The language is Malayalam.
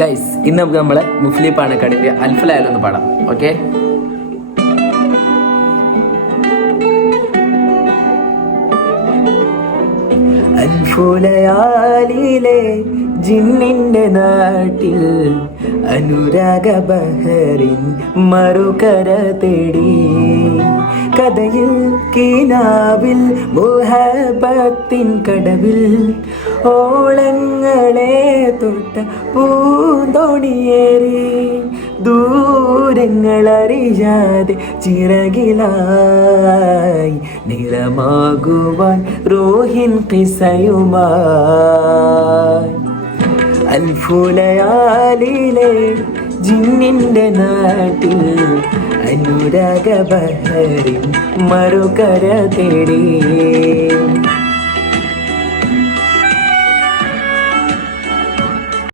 ഗൈസ്, ഇന്ന് നമുക്ക് നമ്മളെ മുഫ്ലി പാണക്കാടിന്റെ അൽഫലായാലൊന്ന് പാടാം. ഓക്കെ, അൽഫുലയാലിലെ ജിന്നിന്റെ നാട്ടിൽ അനുരാഗ ബഹറിൻ മറുകര തേടി, കഥയിൽ കിനാവിൽ മുഹബത്തിൻ കടവിൽ ഓളങ്ങളെ തൊട്ട പൂന്തോണിയേറി, ദൂരങ്ങളറിയാതെ ചിറകിലായി നിറമാകുവാൻ റൂഹിൻ ഖിസയുമായി. അൽഫുലയാലിലെ ജിന്നിന്റെ നാട്ടിൽ അനുരാഗ ബഹറിൻ മറുകര തേടി.